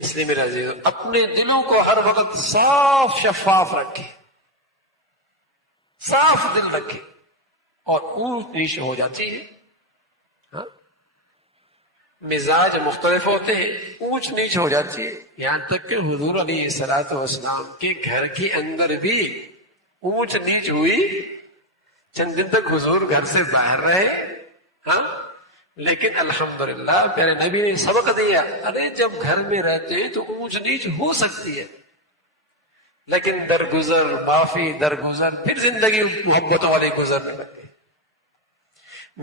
اس لیے میرا عزیز اپنے دلوں کو ہر وقت صاف شفاف رکھے، صاف دل رکھے، اور اونچ نیچ ہو جاتی ہے. ہاں مزاج مختلف ہوتے ہیں، اونچ نیچ ہو جاتی ہے. یہاں تک کہ حضور علیہ الصلوۃ والسلام کے گھر کے اندر بھی اونچ نیچ ہوئی. چند دن تک حضور گھر سے باہر رہے، ہاں لیکن الحمدللہ پیارے نبی نے سبق دیا، ارے جب گھر میں رہتے ہیں تو اونچ نیچ ہو سکتی ہے، لیکن درگزر معافی درگزر پھر زندگی محبتوں والی گزرنے لگے.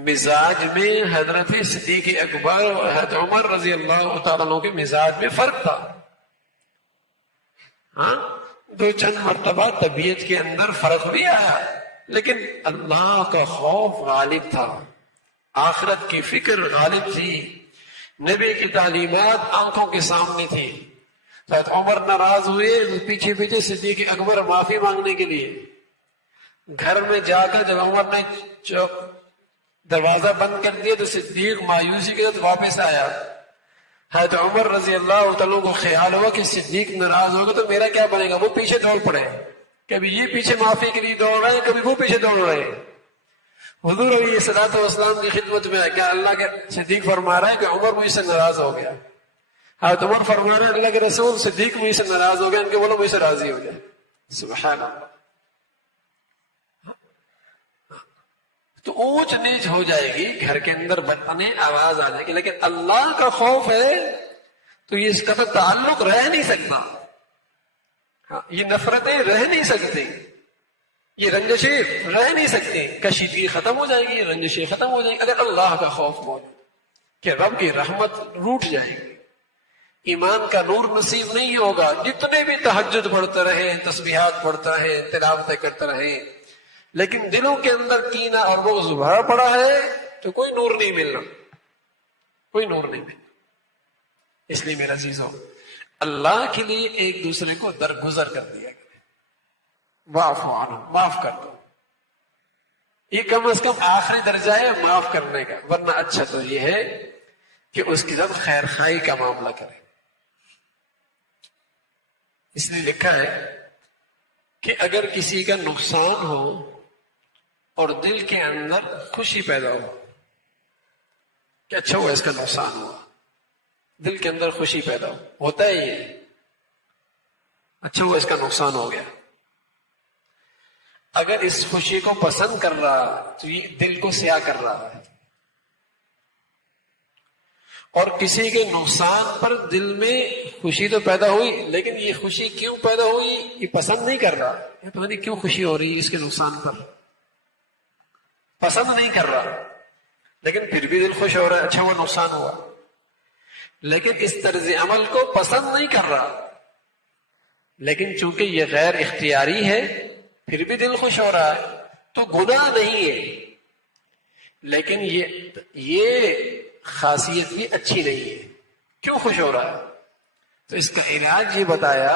مزاج میں حضرت صدیق اکبر اور حضرت عمر رضی اللہ تعالیٰ عنہ کے مزاج میں فرق تھا. ہاں دو چند مرتبہ طبیعت کے اندر فرق بھی آیا، لیکن اللہ کا خوف غالب تھا، آخرت کی فکر غالب تھی، نبی کی تعلیمات آنکھوں کے سامنے تھی. حضرت عمر ناراض ہوئے، پیچھے پیچھے صدیق اکبر معافی مانگنے کے لیے. گھر میں جا کر جب عمر نے دروازہ بند کر دیا تو صدیق مایوسی کے ساتھ واپس آیا. حضرت عمر رضی اللہ تعالیٰ کو خیال ہوا کہ صدیق ناراض ہوگا تو میرا کیا بنے گا. وہ پیچھے دوڑ پڑے، کبھی یہ پیچھے معافی کے لیے دوڑ رہے ہیں، کبھی وہ پیچھے دوڑ رہے ہیں. حضور علیہ الصلوۃ والسلام کی خدمت میں آیا، کیا اللہ کے صدیق فرما رہا ہے کہ عمر مجھ سے ناراض ہو گیا. حضرت عمر فرما رہے ہیں اللہ کے رسول صدیق مجھ سے ناراض ہو گیا، ان کے بولو مجھ سے راضی ہو جائے. سبحان اللہ. تو اونچ نیچ ہو جائے گی، گھر کے اندر بتانے آواز آ جائے گی، لیکن اللہ کا خوف ہے تو یہ اس کا تعلق رہ نہیں سکتا. یہ نفرتیں رہ نہیں سکتی، یہ رنجشیں رہ نہیں سکتی. کشیدگی ختم ہو جائے گی، رنجشیں ختم ہو جائیں گی اگر اللہ کا خوف ہو کہ رب کی رحمت روٹ جائے گی، ایمان کا نور نصیب نہیں ہوگا. جتنے بھی تہجد پڑھتے رہے، تسبیحات پڑھتے رہے، تلاوتیں کرتے رہے، لیکن دلوں کے اندر کینہ اور بغض بھرا پڑا ہے تو کوئی نور نہیں ملنا، کوئی نور نہیں ملنا. اس لیے میرا عزیزو اللہ کے لیے ایک دوسرے کو درگزر کر دیا کرے، واعفو عنہ، معاف کر دو. یہ کم از کم آخری درجہ ہے معاف کرنے کا، ورنہ اچھا تو یہ ہے کہ اس کے ساتھ خیر خائی کا معاملہ کرے. اس لیے لکھا ہے کہ اگر کسی کا نقصان ہو اور دل کے اندر خوشی پیدا ہو کہ اچھا ہوا اس کا نقصان ہوا، دل کے اندر خوشی پیدا ہوتا ہے، یہ اچھا ہوا اس کا نقصان ہو گیا. اگر اس خوشی کو پسند کر رہا تو یہ دل کو سیاہ کر رہا ہے، اور کسی کے نقصان پر دل میں خوشی تو پیدا ہوئی، لیکن یہ خوشی کیوں پیدا ہوئی یہ پسند نہیں کر رہا، یہ پتہ نہیں کیوں خوشی ہو رہی ہے اس کے نقصان پر، پسند نہیں کر رہا، لیکن پھر بھی دل خوش ہو رہا ہے اچھا وہ نقصان ہوا. لیکن اس طرز عمل کو پسند نہیں کر رہا، لیکن چونکہ یہ غیر اختیاری ہے پھر بھی دل خوش ہو رہا ہے تو گناہ نہیں ہے. لیکن یہ خاصیت بھی اچھی نہیں ہے. کیوں خوش ہو رہا ہے؟ تو اس کا علاج یہ بتایا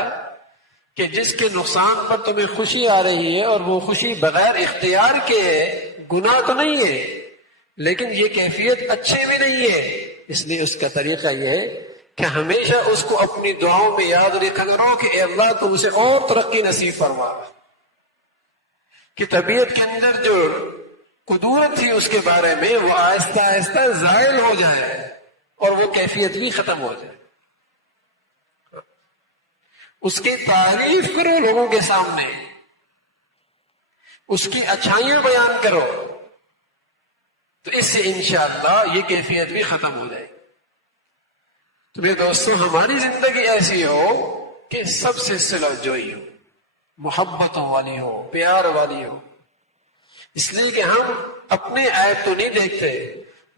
کہ جس کے نقصان پر تمہیں خوشی آ رہی ہے اور وہ خوشی بغیر اختیار کے ہے، گناہ تو نہیں ہے لیکن یہ کیفیت اچھی بھی نہیں ہے. اس لیے اس کا طریقہ یہ ہے کہ ہمیشہ اس کو اپنی دعاؤں میں یاد رکھا کرو کہ اے اللہ تم اسے اور ترقی نصیب فرما، کہ طبیعت کے اندر جو قدورت تھی اس کے بارے میں وہ آہستہ آہستہ زائل ہو جائے اور وہ کیفیت بھی ختم ہو جائے. اس کی تعریف کرو لوگوں کے سامنے، اس کی اچھائیاں بیان کرو، تو اس سے انشاءاللہ یہ کیفیت بھی ختم ہو جائے. تو میرے دوستوں ہماری زندگی ایسی ہو کہ سب سے صلح جوئی ہو، محبتوں والی ہو، پیار والی ہو. اس لیے کہ ہم اپنے عیب تو نہیں دیکھتے،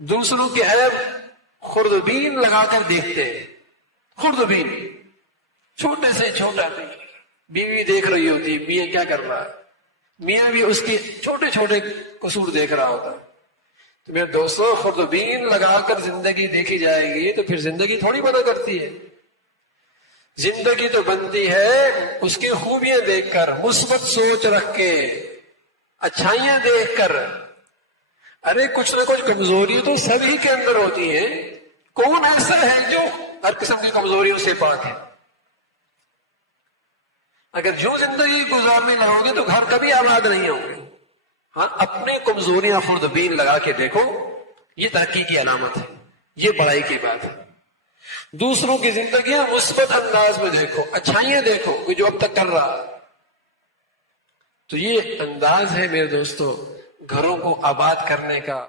دوسروں کے عیب خوردبین لگا کر دیکھتے. خوردبین چھوٹے سے چھوٹا بھی، بیوی دیکھ رہی ہوتی میاں کیا کر رہا ہے، میاں بھی اس کے چھوٹے چھوٹے قصور دیکھ رہا ہوتا. تو میرے دوستوں خوردبین لگا کر زندگی دیکھی جائے گی تو پھر زندگی تھوڑی بنا کرتی ہے. زندگی تو بنتی ہے اس کی خوبیاں دیکھ کر، مثبت سوچ رکھ کے، اچھائیاں دیکھ کر. ارے کچھ نہ کچھ کمزوری تو سبھی کے اندر ہوتی ہے. کون ایسا ہے جو ہر قسم کی کمزوریوں سے پاک ہے. اگر جو زندگی گزارنے لگو گے تو گھر کبھی آباد نہیں ہوں گے. ہاں اپنے کمزوریاں خود بین لگا کے دیکھو، یہ ترقی کی علامت ہے، یہ بڑائی کی بات ہے. دوسروں کی زندگیاں مثبت انداز میں دیکھو، اچھائیاں دیکھو کہ جو اب تک کر رہا. تو یہ انداز ہے میرے دوستو گھروں کو آباد کرنے کا.